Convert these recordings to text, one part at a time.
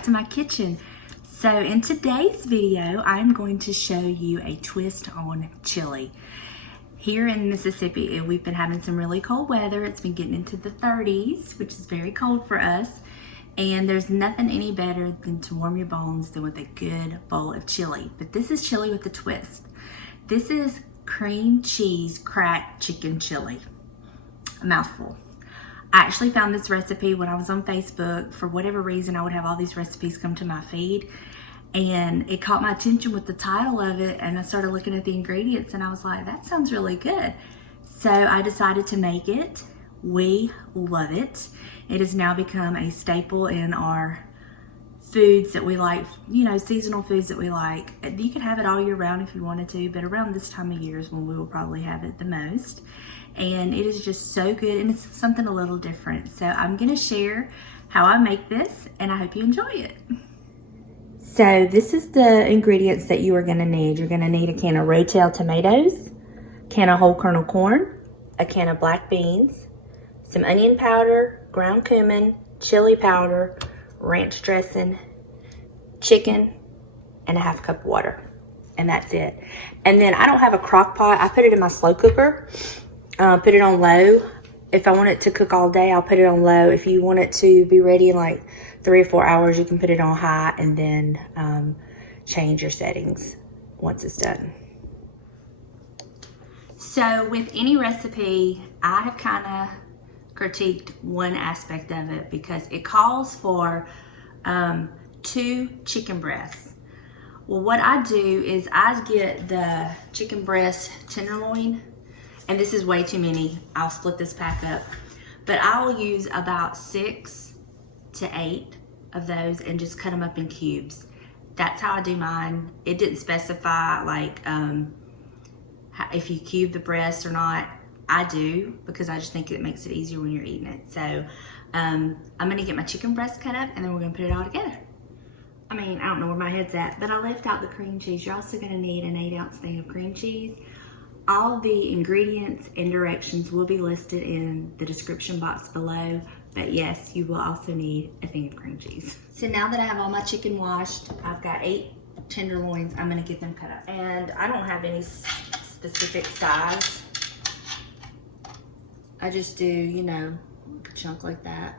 back to my kitchen. So in today's video, I'm going to show you a twist on chili. Here in Mississippi, we've been having some really cold weather. It's been getting into the 30s, which is very cold for us. And there's nothing any better than to warm your bones than with a good bowl of chili. But this is chili with a twist. This is cream cheese cracked chicken chili. A mouthful. I actually found this recipe when I was on Facebook. For whatever reason, I would have all these recipes come to my feed, and it caught my attention with the title of it, and I started looking at the ingredients and I was like, that sounds really good. So I decided to make it. We love it. It has now become a staple in our foods that we like, you know, seasonal foods that we like. You could have it all year round if you wanted to, but around this time of year is when we will probably have it the most. And it is just so good, and it's something a little different. So I'm gonna share how I make this, and I hope you enjoy it. So this is the ingredients that you are gonna need. You're gonna need a can of Rotel tomatoes, a can of whole kernel corn, a can of black beans, some onion powder, ground cumin, chili powder, ranch dressing, chicken, and a half cup of water. And that's it. And then I don't have a crock pot. I put it in my slow cooker. Put it on low. If I want it to cook all day, I'll put it on low. If you want it to be ready in like 3 or 4 hours, you can put it on high and then change your settings once it's done. So with any recipe, I have kind of critiqued one aspect of it because it calls for 2 chicken breasts. Well, what I do is I get the chicken breast tenderloin, and this is way too many. I'll split this pack up, but I will use about 6 to 8 of those and just cut them up in cubes. That's how I do mine. It didn't specify like if you cube the breast or not. I do, because I just think it makes it easier when you're eating it. So I'm gonna get my chicken breast cut up, and then we're gonna put it all together. I mean, I don't know where my head's at, but I left out the cream cheese. You're also gonna need an 8-ounce thing of cream cheese. All the ingredients and directions will be listed in the description box below, but yes, you will also need a thing of cream cheese. So now that I have all my chicken washed, I've got 8 tenderloins. I'm gonna get them cut up. And I don't have any specific size. I just do, you know, a chunk like that.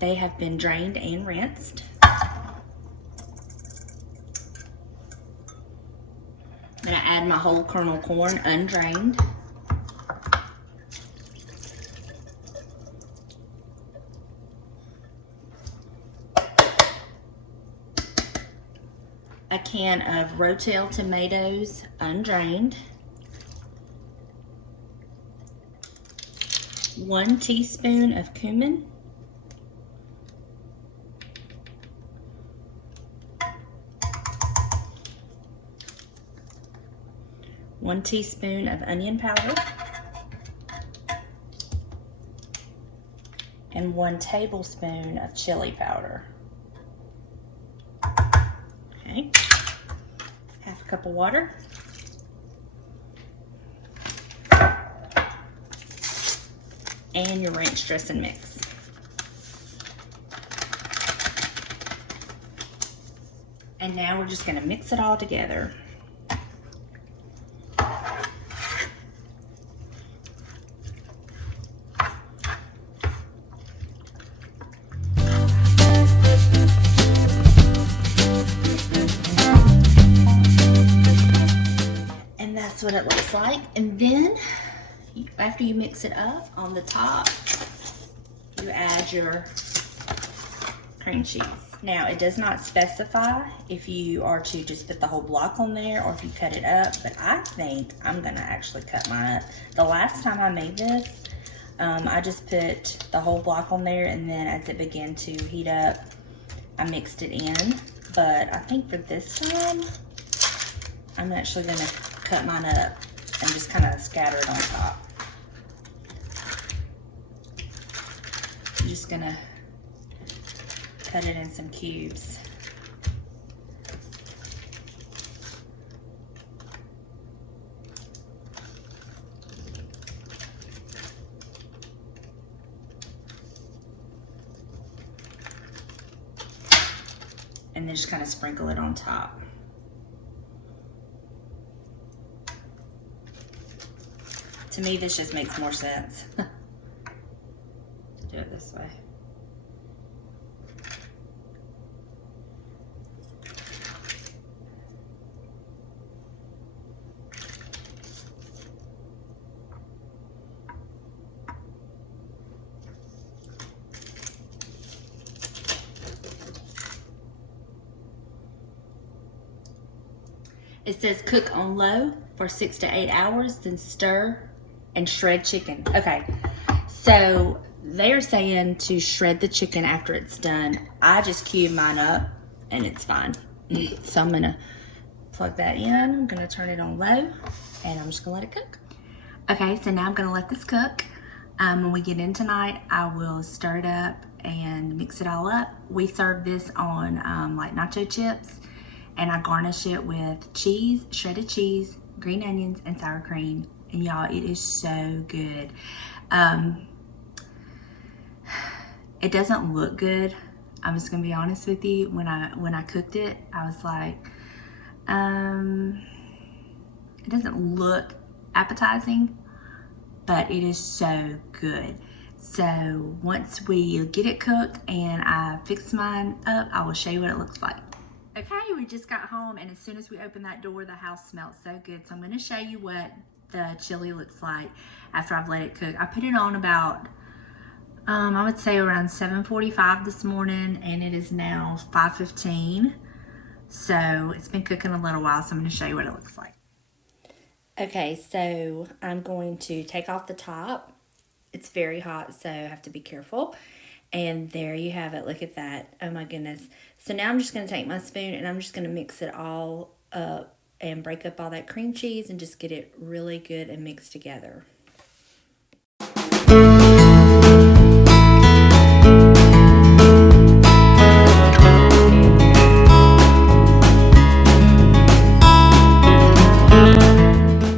They have been drained and rinsed. I'm gonna add my whole kernel corn undrained. A can of Rotel tomatoes undrained. 1 teaspoon of cumin. 1 teaspoon of onion powder, and 1 tablespoon of chili powder. Okay, half a cup of water. And your ranch dressing mix. And now we're just gonna mix it all together. That's what it looks like. And then after you mix it up, on the top you add your cream cheese. Now it does not specify if you are to just put the whole block on there or if you cut it up, but I think I'm gonna actually cut mine up. The last time I made this, I just put the whole block on there, and then as it began to heat up, I mixed it in. But I think for this time, I'm actually gonna cut mine up and just kind of scatter it on top. I'm just gonna cut it in some cubes. And then just kind of sprinkle it on top. To me, this just makes more sense to do it this way. It says cook on low for 6 to 8 hours, then stir and shred chicken. Okay, so they're saying to shred the chicken after it's done. I just cube mine up and it's fine. So I'm gonna plug that in. I'm gonna turn it on low and I'm just gonna let it cook. Okay, so now I'm gonna let this cook. When we get in tonight, I will stir it up and mix it all up. We serve this on like nacho chips, and I garnish it with cheese, shredded cheese, green onions, and sour cream. And y'all, it is so good. It doesn't look good. I'm just gonna be honest with you. When I cooked it, I was like, it doesn't look appetizing, but it is so good. So once we get it cooked and I fix mine up, I will show you what it looks like. Okay, we just got home, and as soon as we opened that door, the house smelled so good. So I'm gonna show you what the chili looks like after I've let it cook. I put it on about, I would say around 7:45 this morning, and it is now 5:15. So it's been cooking a little while, so I'm gonna show you what it looks like. Okay, so I'm going to take off the top. It's very hot, so I have to be careful. And there you have it. Look at that. Oh my goodness. So now I'm just going to take my spoon and I'm just going to mix it all up and break up all that cream cheese and just get it really good and mixed together.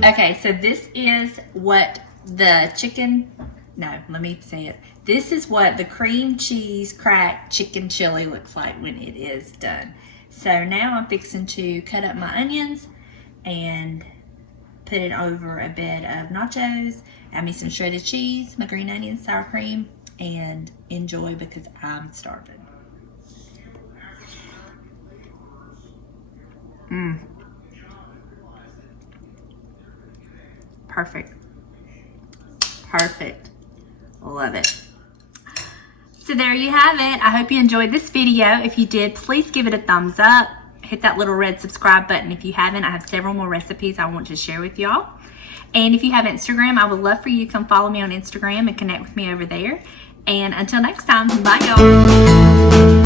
Okay, so this is what the chicken... No, let me say it. This is what the cream cheese cracked chicken chili looks like when it is done. So now I'm fixing to cut up my onions and put it over a bed of nachos, add me some shredded cheese, my green onions, sour cream, and enjoy because I'm starving. Perfect. Perfect. Love it. So there you have it. I hope you enjoyed this video. If you did, please give it a thumbs up. Hit that little red subscribe button if you haven't. I have several more recipes I want to share with y'all. And if you have Instagram, I would love for you to come follow me on Instagram and connect with me over there. And until next time, bye y'all.